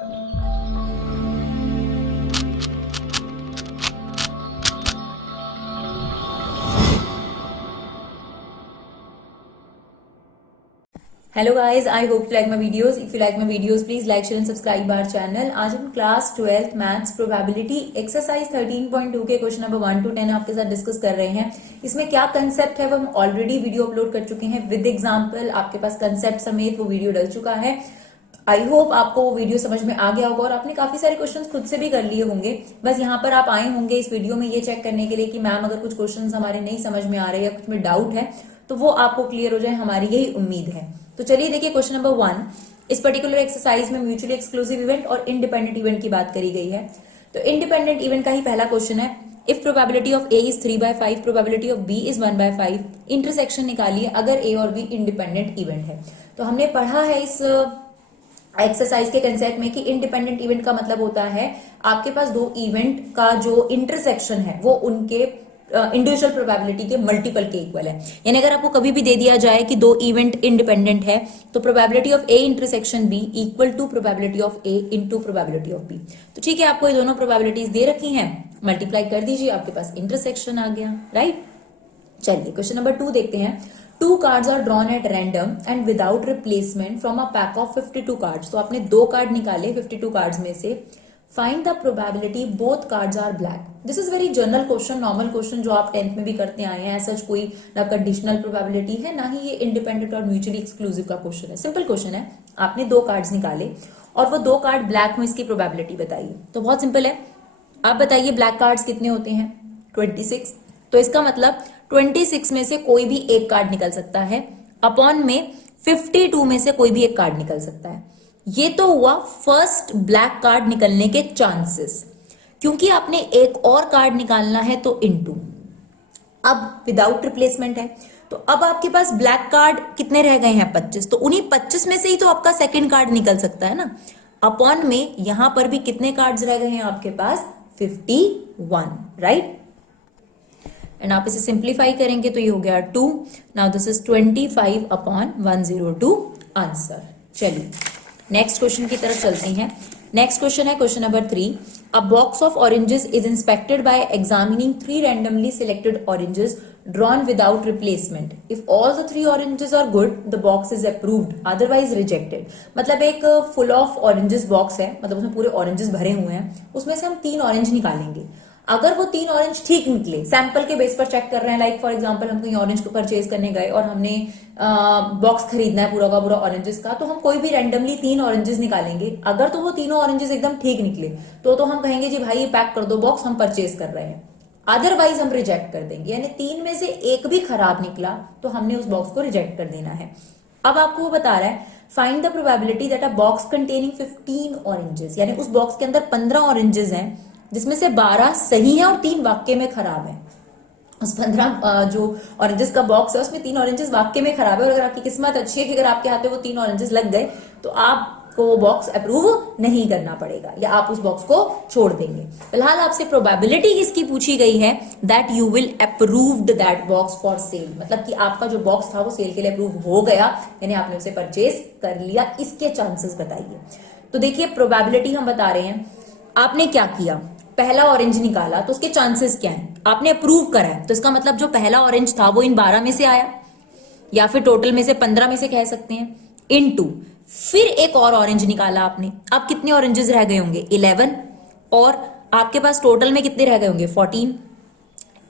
Hello guys, I hope you like my videos. If you like my videos please like share and subscribe our channel. आज हम class 12th maths probability exercise 13.2 के question number 1 to 10 आपके साथ discuss कर रहे हैं। इसमें क्या कंसेप्ट है वो हम ऑलरेडी वीडियो अपलोड कर चुके हैं विद एग्जांपल, आपके पास कंसेप्ट समेत वो वीडियो डल चुका है। आई होप आपको वो वीडियो समझ में आ गया होगा और आपने काफी सारे क्वेश्चंस खुद से भी कर लिए होंगे। बस यहाँ पर आप आए होंगे इस वीडियो में ये चेक करने के लिए कि मैम अगर कुछ क्वेश्चंस हमारे नहीं समझ में आ रहे या कुछ में डाउट है तो वो आपको क्लियर हो जाए, हमारी यही उम्मीद है। तो चलिए देखिए क्वेश्चन नंबर 1। इस पर्टिकुलर एक्सरसाइज में म्यूचुअली एक्सक्लूसिव इवेंट और इंडिपेंडेंट इवेंट की बात करी गई है। तो इंडिपेंडेंट इवेंट का ही पहला क्वेश्चन है, if probability of A is 3/5, probability of B is 1/5, intersection निकालिए अगर ए और बी इंडिपेंडेंट इवेंट है। तो हमने पढ़ा है इस एक्सरसाइज के कंसेप्ट में कि इंडिपेंडेंट इवेंट का मतलब होता है आपके पास दो इवेंट का जो इंटरसेक्शन है वो उनके इंडिविजुअल प्रोबेबिलिटी के मल्टीपल के इक्वल है। यानी अगर आपको कभी भी दे दिया जाए कि दो इवेंट इंडिपेंडेंट है तो probability of A intersection B equal to probability of A into probability of B. तो ठीक है, आपको ये दोनों प्रोबेबिलिटीज दे रखी हैं, मल्टीप्लाई कर दीजिए, आपके पास इंटरसेक्शन आ गया, राइट। चलिए क्वेश्चन नंबर 2 देखते हैं। 2 cards are drawn at random and without replacement from a pack of 52 cards. तो आपने 2 कार्ड निकाले 52 कार्ड्स में से। Find the probability both cards are black. This is very general question, normal question जो आप 10th में भी करते आए हैं। ऐसा कोई ना कंडीशनल प्रोबेबिलिटी है ना ही ये इंडिपेंडेंट और म्यूचुअली एक्सक्लूसिव का क्वेश्चन है। सिंपल क्वेश्चन है, आपने 2 कार्ड्स निकाले और वो 2 कार्ड ब्लैक में, इसकी प्रोबेबिलिटी बताइए। तो बहुत सिंपल है, आप बताइए ब्लैक कार्ड्स कितने होते हैं, 26। तो इसका मतलब 26 में से कोई भी एक कार्ड निकल सकता है, अपॉन में 52 में से कोई भी एक कार्ड निकल सकता है। ये तो हुआ फर्स्ट ब्लैक कार्ड निकलने के चांसेस, क्योंकि आपने एक और कार्ड निकालना है तो इनटू। अब विदाउट रिप्लेसमेंट है तो अब आपके पास ब्लैक कार्ड कितने रह गए हैं, 25। तो उन्हीं 25 में से ही तो आपका सेकंड कार्ड निकल सकता है ना। अपॉन में यहां पर भी कितने कार्ड्स रह गए हैं आपके पास, 51, राइट। एंड आप इसे सिंप्लीफाई करेंगे तो ये हो गया 2। Now this is 25 upon 102 answer. चलिए नेक्स्ट क्वेश्चन की तरफ चलते हैं। नेक्स्ट क्वेश्चन है question number 3। A box of oranges is inspected bye examining 3 randomly selected oranges drawn without replacement. If all the 3 oranges are good, the box is approved, otherwise rejected. मतलब एक full of oranges box है, मतलब उसमें पूरे oranges भरे हुए हैं, उसमें से हम 3 ऑरेंज निकालेंगे। अगर वो 3 ऑरेंज ठीक निकले, सैंपल के बेस पर चेक कर रहे हैं, लाइक फॉर एग्जांपल हम कहीं ऑरेंज को परचेज करने गए और हमने बॉक्स खरीदना है पूरा का पूरा ऑरेंजेस का, तो हम कोई भी रैंडमली 3 ऑरेंजेस निकालेंगे। अगर तो वो तीनों ऑरेंजेस एकदम ठीक निकले तो हम कहेंगे जी भाई ये पैक कर दो बॉक्स, हम परचेज कर रहे हैं। अदरवाइज हम रिजेक्ट कर देंगे, यानी 3 में से एक भी खराब निकला तो हमने उस बॉक्स को रिजेक्ट कर देना है। अब आपको वो बता रहा है find the probability that a box containing 15 oranges, यानी उस बॉक्स के अंदर 15 ऑरेंजेस हैं जिसमें से 12 सही है और 3 वाक्य में खराब है। उस 15 जो ऑरेंजेस का बॉक्स है उसमें 3 ऑरेंजेस वाक्य में खराब है, और अगर आपकी किस्मत अच्छी है कि अगर आपके हाथ में वो 3 ऑरेंजेस लग गए तो आपको वो बॉक्स अप्रूव नहीं करना पड़ेगा या आप उस बॉक्स को छोड़ देंगे। फिलहाल आपसे प्रोबेबिलिटी किसकी पूछी गई है, that you will approved that box for sale, मतलब कि आपका जो बॉक्स था वो सेल के लिए अप्रूव हो गया, यानी आपने उसे परचेज कर लिया। इसके चांसेस बताइए। तो देखिए प्रोबेबिलिटी हम बता रहे हैं, आपने क्या किया, पहला ऑरेंज निकाला तो उसके चांसेस क्या हैं, आपने अप्रूव करा है तो इसका मतलब जो पहला ऑरेंज था वो इन 12 में से आया, या फिर टोटल में से 15 में से कह सकते हैं, इनटू फिर एक और ऑरेंज निकाला आपने। अब कितने ऑरेंजेस रह गए होंगे, 11, और आपके पास टोटल में कितने रह गए होंगे, 14,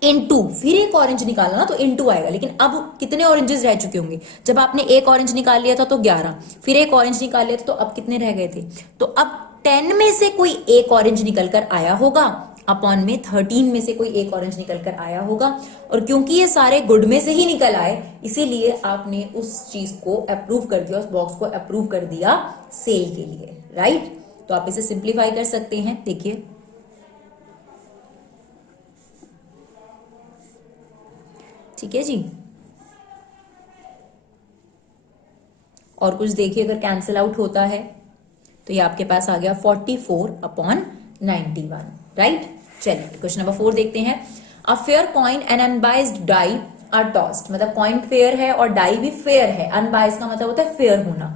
इनटू फिर एक ऑरेंज निकाला ना तो इनटू आएगा। लेकिन अब कितने ऑरेंजेस रह चुके होंगे, जब आपने एक ऑरेंज निकाल लिया था तो 11, फिर एक ऑरेंज निकाल लिया था तो अब कितने रह गए थे, तो अब 10 में से कोई एक ऑरेंज निकल कर आया होगा, अपॉन में 13 में से कोई एक ऑरेंज निकल कर आया होगा। और क्योंकि ये सारे गुड में से ही निकल आए इसीलिए आपने उस चीज को अप्रूव कर दिया, उस बॉक्स को अप्रूव कर दिया सेल के लिए, राइट। तो आप इसे सिंप्लीफाई कर सकते हैं, देखिए ठीक है जी। और कुछ देखिए अगर कैंसिल आउट होता है तो ये आपके पास आ गया 44 अपॉन 91, राइट। चलिए क्वेश्चन नंबर 4 देखते हैं। A fair coin and unbiased die are tossed, मतलब कॉइन फेयर है और डाई भी फेयर है। अनबाइज्ड का मतलब होता है फेयर होना।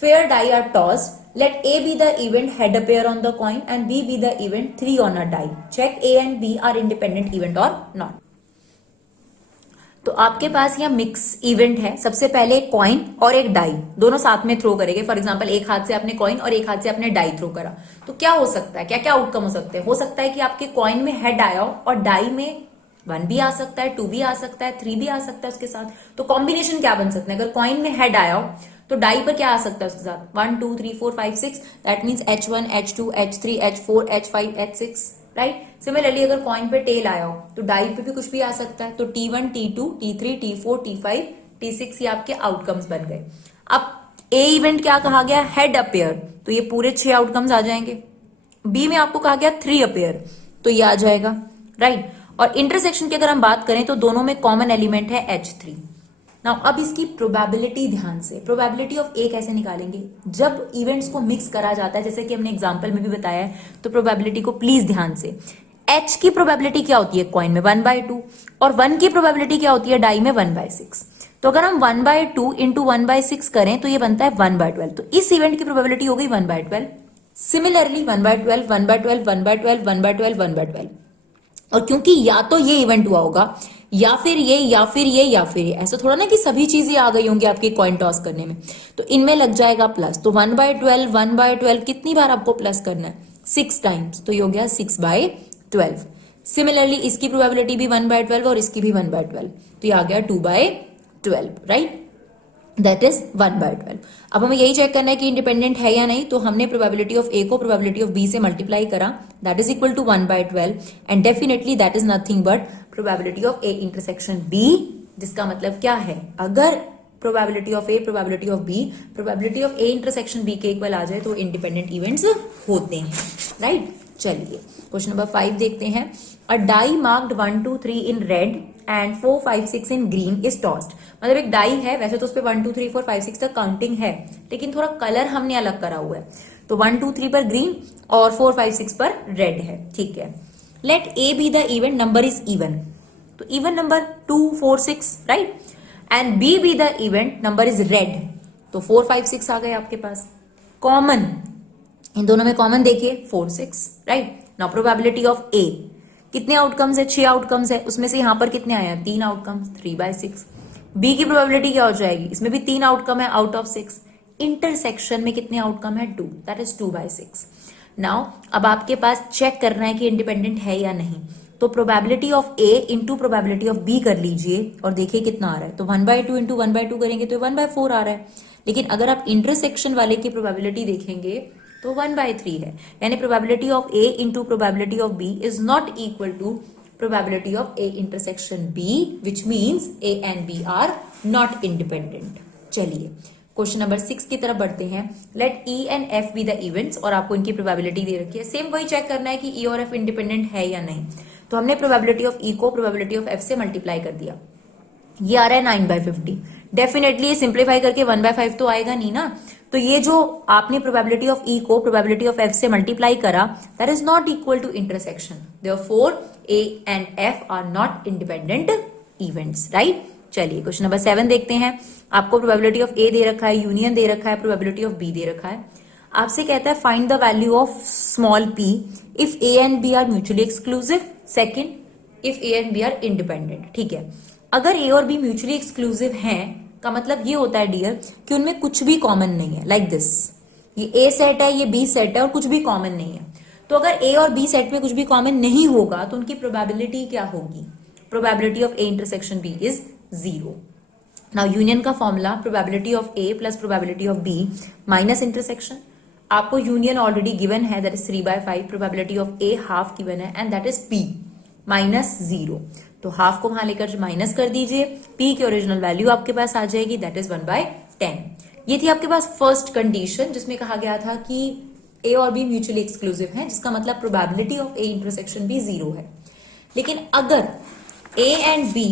Fair die are tossed Let A be the event head appear on the coin and B be the event 3 on a die. Check A and B are independent event or not. तो आपके पास यहाँ mix event है। सबसे पहले एक coin और एक die दोनों साथ में थ्रो करेंगे। फॉर एग्जांपल एक हाथ से आपने कॉइन और एक हाथ से आपने डाई थ्रो करा, तो क्या हो सकता है, क्या क्या आउटकम हो सकते हैं? हो सकता है कि आपके कॉइन में हेड आया हो और डाई में 1 भी आ सकता है, 2 भी आ सकता है, 3 भी आ सकता है उसके साथ। तो कॉम्बिनेशन क्या बन सकते हैं? अगर कॉइन में हेड आया हो तो डाई पर क्या आ सकता है उसके साथ? 1 2 3 4 5 6, that means H1 H2 H3 H4 H5 H6, right. Similarly अगर कॉइन पे टेल आया हो तो डाई पे भी कुछ भी आ सकता है। तो T1 T2 T3 T4 T5 T6 ये आपके आउटकम्स बन गए। अब ए इवेंट क्या कहा गया? हेड अपेयर, तो ये पूरे 6 आउटकम्स आ जाएंगे। बी में आपको कहा गया 3 अपेयर, तो ये आ जाएगा, राइट। और इंटरसेक्शन की अगर हम बात करें तो दोनों में कॉमन एलिमेंट है H3। नाउ अब इसकी प्रोबेबिलिटी ध्यान से, प्रोबेबिलिटी ऑफ ए कैसे निकालेंगे? जब इवेंट्स को मिक्स करा जाता है, जैसे कि हमने एग्जांपल में भी बताया है, तो प्रोबेबिलिटी को प्लीज ध्यान से। H की प्रोबेबिलिटी क्या होती है? कॉइन में 1/2, और 1 की प्रोबेबिलिटी क्या होती है? डाई में 1/6। तो अगर हम 1/2 इंटू 1/6 करें तो ये बनता है 1/12। तो इस इवेंट की प्रोबेबिलिटी हो गई 1/12। सिमिलरली 1/12 1/12 1/12 1/12 1/12। और क्योंकि या तो ये इवेंट हुआ होगा या फिर ये या फिर ये या फिर ये, ऐसा थोड़ा ना कि सभी चीजें आ गई होंगी आपके कॉइन टॉस करने में, तो इनमें लग जाएगा प्लस। तो 1/12 1/12 कितनी बार आपको प्लस करना है? 6 टाइम्स, तो ये हो गया 6/12। सिमिलरली इसकी प्रोबेबिलिटी भी 1/12 और इसकी भी 1/12, तो ये आ गया 2/12, राइट। That is 1/12। अब हमें यही चेक करना है कि इंडिपेंडेंट है या नहीं, तो हमने प्रोबेबिलिटी ऑफ ए को प्रोबेबिलिटी ऑफ बी से मल्टीप्लाई करा, that is equal to 1/12, and definitely that is nothing but probability of A intersection B, जिसका मतलब क्या है? अगर probability of A probability of B, probability of A intersection B के equal आ जाए तो इंडिपेंडेंट इवेंट्स होते हैं, राइट। चलिए क्वेश्चन नंबर 5 देखते हैं। A die marked 1 2 3 in red and 4 5 6 in green is tossed. मतलब एक डाई है, वैसे तो उस पर 1 2 3 4 5 6 तक काउंटिंग है, लेकिन थोड़ा कलर हमने अलग करा हुआ है। तो 1 2 3 पर ग्रीन और 4 5 6 पर रेड है, ठीक है। Let A be the event number is even, तो even number 2 4 6, right. And B be the event number is red, तो 4 5 6 आ गए आपके पास। कॉमन, इन दोनों में कॉमन देखिए 4 6, राइट। नाउ प्रोबेबिलिटी ऑफ ए, कितने आउटकम्स है? 6 आउटकम्स है, उसमें से यहां पर कितने आए हैं? 3 आउटकम्स, 3/6। बी की प्रोबेबिलिटी क्या हो जाएगी? इसमें भी 3 आउटकम है आउट ऑफ 6। इंटरसेक्शन में कितने आउटकम है? 2, दैट इज 2/6। नाउ अब आपके पास चेक करना है कि इंडिपेंडेंट है या नहीं, तो probability of A into probability of B कर लीजिए और देखिए कितना आ रहा है। तो 1/2 इंटू 1/2 करेंगे तो 1/4 आ रहा है, लेकिन अगर आप इंटरसेक्शन वाले की प्रोबेबिलिटी देखेंगे तो 1/3 है, यानी probability of A into probability of B is not equal to probability of A intersection B, which means A and B are not independent. चलिए क्वेश्चन नंबर 6 की तरफ बढ़ते हैं। Let E and F be the events, और आपको इनकी probability दे रखी है। सेम वही चेक करना है कि ई और एफ इंडिपेंडेंट है या नहीं। तो हमने प्रोबेबिलिटी ऑफ ई को प्रोबेबिलिटी ऑफ एफ से मल्टीप्लाई कर दिया, ये आ रहा है 9/50। डेफिनेटली ये सिंप्लीफाई करके 1/5 तो आएगा नहीं ना, तो ये जो आपने प्रोबेबिलिटी ऑफ ई को प्रोबेबिलिटी ऑफ एफ से मल्टीप्लाई करा, that is not equal to intersection, therefore A and F are not independent events, right. चलिए क्वेश्चन नंबर 7 देखते हैं। आपको प्रोबेबिलिटी ऑफ ए दे रखा है, यूनियन दे रखा है, प्रोबेबिलिटी ऑफ बी दे रखा है। आपसे कहता है find the value of small P if A and B are mutually exclusive, second if A and B are independent, ठीक है। अगर ए और बी म्यूचुअली एक्सक्लूसिव हैं का मतलब ये होता है डियर कि उनमें कुछ भी कॉमन नहीं है, लाइक दिस, ये ए सेट है, ये बी सेट है और कुछ भी कॉमन नहीं है। तो अगर ए और बी सेट में कुछ भी कॉमन नहीं होगा तो उनकी प्रोबेबिलिटी क्या होगी? Probability of A intersection B is 0। Now union का formula probability of A plus probability of B minus intersection. आपको यूनियन ऑलरेडी गिवन है, that is 3/5। Probability of A half given है and that is P minus 0। तो half को वहां लेकर minus कर दीजिए, पी की ओरिजिनल वैल्यू आपके पास आ जाएगी, दैट इज 1/10। ये थी आपके पास फर्स्ट कंडीशन, जिसमें कहा गया था कि ए और बी म्यूचुअली एक्सक्लूसिव है, जिसका मतलब probability of A intersection B 0 है। लेकिन अगर ए एंड बी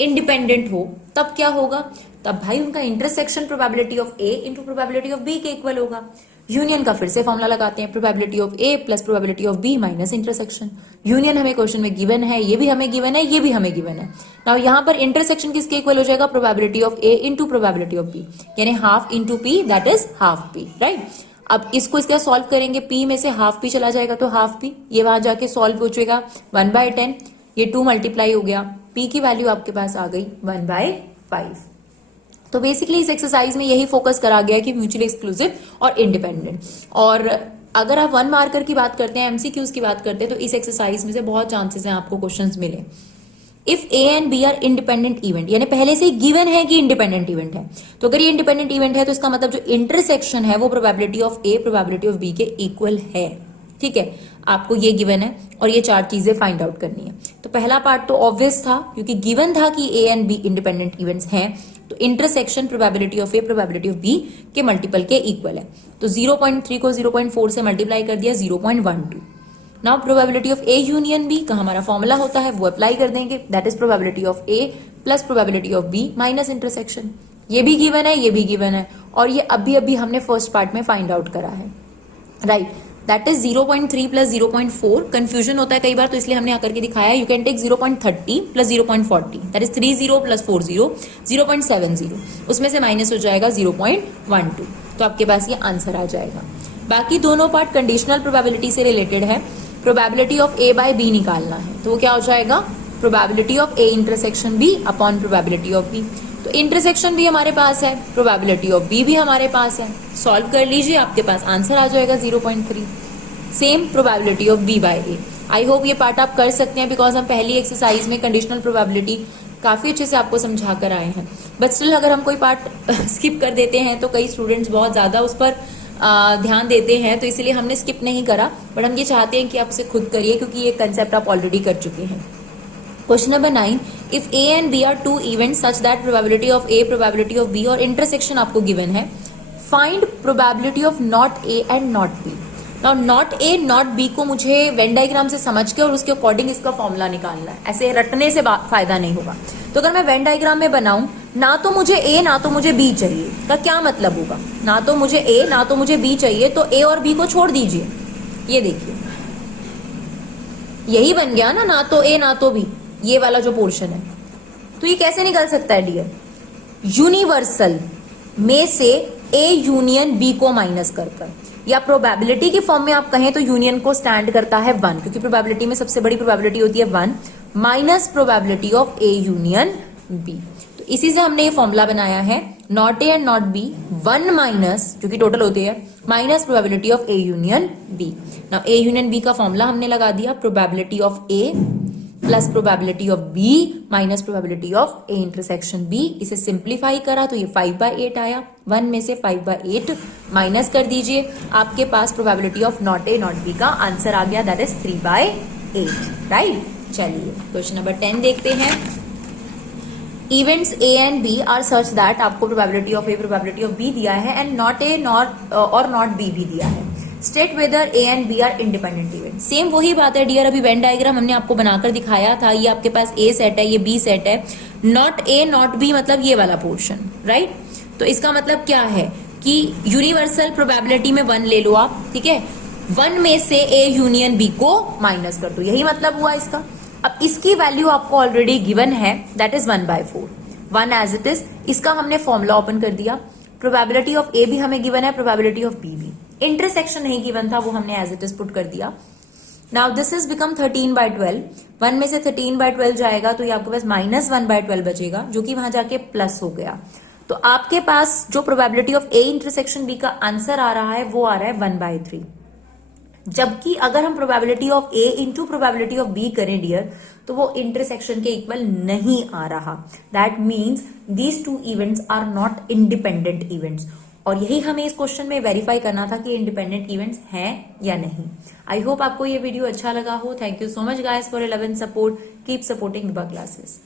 इंडिपेंडेंट हो तब क्या होगा? तब भाई उनका intersection probability of A into probability of B के इक्वल होगा। यूनियन का फिर से फॉर्मूला लगाते हैं, probability of A plus probability of B minus intersection. Union हमें क्वेश्चन में गिवन है, ये भी हमें गिवन है, ये भी हमें गिवन है। नाउ यहां पर इंटरसेक्शन किसके इक्वल हो जाएगा? Probability of A into probability of B, यानी half into P, that is half P, right. अब इसको इसका सॉल्व करेंगे, p में से हाफ p चला जाएगा तो हाफ p, ये वहां जाके सॉल्व हो जाएगा 1/10, ये 2 मल्टीप्लाई हो गया, p की वैल्यू आपके पास आ गई 1/5। तो बेसिकली इस एक्सरसाइज में यही फोकस करा गया कि म्यूचुअली एक्सक्लूसिव और इंडिपेंडेंट। और अगर आप 1 मार्कर की बात करते हैं, एमसीक्यूज की बात करते हैं, तो इस एक्सरसाइज में से बहुत चांसेस हैं आपको क्वेश्चंस मिले। If A and B are independent event, यानी पहले से ही गिवन है कि इंडिपेंडेंट इवेंट है, तो अगर ये इंडिपेंडेंट इवेंट है तो इसका मतलब जो इंटरसेक्शन है वो probability of A probability of B के इक्वल है। ठीक है, आपको ये गिवन है और ये 4 चीजें फाइंड आउट करनी है। तो पहला पार्ट तो ऑब्वियस था क्योंकि गिवन था कि A and B independent events हैं, तो intersection probability of A probability of B के मल्टीपल के इक्वल है। तो 0.3 को 0.4 से मल्टीप्लाई कर दिया, 0.12। Now probability of A union B का हमारा फॉर्मूला होता है वो अप्लाई कर देंगे, that is probability of A plus probability of B minus intersection. ये भी गिवन है, ये भी गिवन है, और ये अभी अभी हमने फर्स्ट पार्ट में फाइंड आउट करा है, right. That is 0.3 plus 0.4। Confusion होता है कई बार, तो इसलिए हमने आकर के दिखाया है। You can take 0.30 plus 0.40, that is 30 plus 40 0.70, उसमें से माइनस हो जाएगा 0.12, तो आपके पास ये आंसर आ जाएगा। बाकी दोनों पार्ट कंडीशनल प्रोबेबिलिटी से रिलेटेड है। Probability of A by B निकालना है, तो वो क्या हो जाएगा, probability of A intersection B upon probability of B. तो इंटरसेक्शन भी हमारे पास है, प्रोबेबिलिटी ऑफ बी भी हमारे पास है, सॉल्व कर लीजिए, आपके पास आंसर आ जाएगा 0.3। Same probability of B by A. I hope ये पार्ट आप कर सकते हैं, बिकॉज हम पहली एक्सरसाइज में कंडीशनल प्रोबेबिलिटी काफी अच्छे से आपको समझा कर आए हैं। बट स्टिल अगर हम कोई पार्ट स्किप कर देते हैं तो कई स्टूडेंट्स बहुत ज्यादा उस पर ध्यान देते हैं, तो इसलिए हमने स्किप नहीं करा, बट हम ये चाहते हैं कि आप उसे खुद करिए क्योंकि ये कंसेप्ट आप ऑलरेडी कर चुके हैं। Question number 9, if A and B are 2 events such that probability of A probability of B और इंटरसेक्शन आपको गिवन है, find probability of not A and not B. Now not A not B को मुझे Venn diagram से समझ के और उसके अकॉर्डिंग इसका फॉर्मूला निकालना है, ऐसे रटने से फायदा नहीं होगा। तो अगर मैं वेन डायग्राम में बनाऊं, ना तो मुझे ए ना तो मुझे बी चाहिए, का क्या मतलब होगा, ना तो मुझे ए ना तो मुझे बी चाहिए, तो ए और बी को छोड़ दीजिए। ये देखिए यही बन गया ना तो ए ना तो बी, ये वाला जो पोर्शन है। तो ये कैसे निकल सकता है डियर, यूनिवर्सल में से ए यूनियन बी को माइनस कर, या प्रोबेबिलिटी की फॉर्म में आप कहें तो यूनियन को स्टैंड करता है 1, क्योंकि प्रोबेबिलिटी में सबसे बड़ी प्रोबेबिलिटी होती है 1, minus probability of A union B. तो इसी से हमने ये फॉर्मूला बनाया है, not A and not B 1 minus, जो कि टोटल होती है, minus probability of A union B. Now A union B का फॉर्मूला हमने लगा दिया, probability of A plus probability of B minus probability of A intersection B. इसे simplify करा तो ये 5/8 आया, 1 में से 5/8 माइनस कर दीजिए, आपके पास probability of not A not B का आंसर आ गया, दैट इज 3/8, राइट। चलिए क्वेश्चन नंबर 10 देखते हैं। Events A and B are such that, आपको probability of A probability of B दिया है एंड नॉट ए नॉट और नॉट बी भी दिया है। State whether A and B are independent event. Same वही बात है डियर, अभी वेन डायग्राम हमने आपको बनाकर दिखाया था, ये आपके पास ए सेट है, ये बी सेट है, नॉट ए नॉट बी मतलब ये वाला पोर्शन, राइट। तो इसका मतलब क्या है कि यूनिवर्सल प्रोबेबिलिटी में 1 ले लो आप, ठीक है, 1 में से ए यूनियन बी को माइनस कर दो, यही मतलब हुआ इसका। अब इसकी वैल्यू आपको ऑलरेडी गिवन है, that is 1/4, 1 as it is. इसका हमने फॉर्मूला ओपन कर दिया, प्रोबेबिलिटी ऑफ ए भी हमें गिवन है, प्रोबेबिलिटी ऑफ बी भी, इंटरसेक्शन नहीं गिवन था वो हमने एज इट इज पुट कर दिया। नाउ दिस इज बिकम 13/12, 1 में से 13/12 जाएगा तो ये आपके पास माइनस 1/12 बचेगा, जो कि वहां जाके प्लस हो गया। तो आपके पास जो probability of A intersection B का आंसर आ रहा है वो आ रहा है 1/3। जबकि अगर हम probability of A into probability of B करें डियर, तो वो इंटरसेक्शन के इक्वल नहीं आ रहा। That means these 2 events are not independent events, और यही हमें इस क्वेश्चन में वेरीफाई करना था कि इंडिपेंडेंट इवेंट्स हैं या नहीं। आई होप आपको ये वीडियो अच्छा लगा हो। Thank you so much guys for 11 support, keep supporting Vibha classes.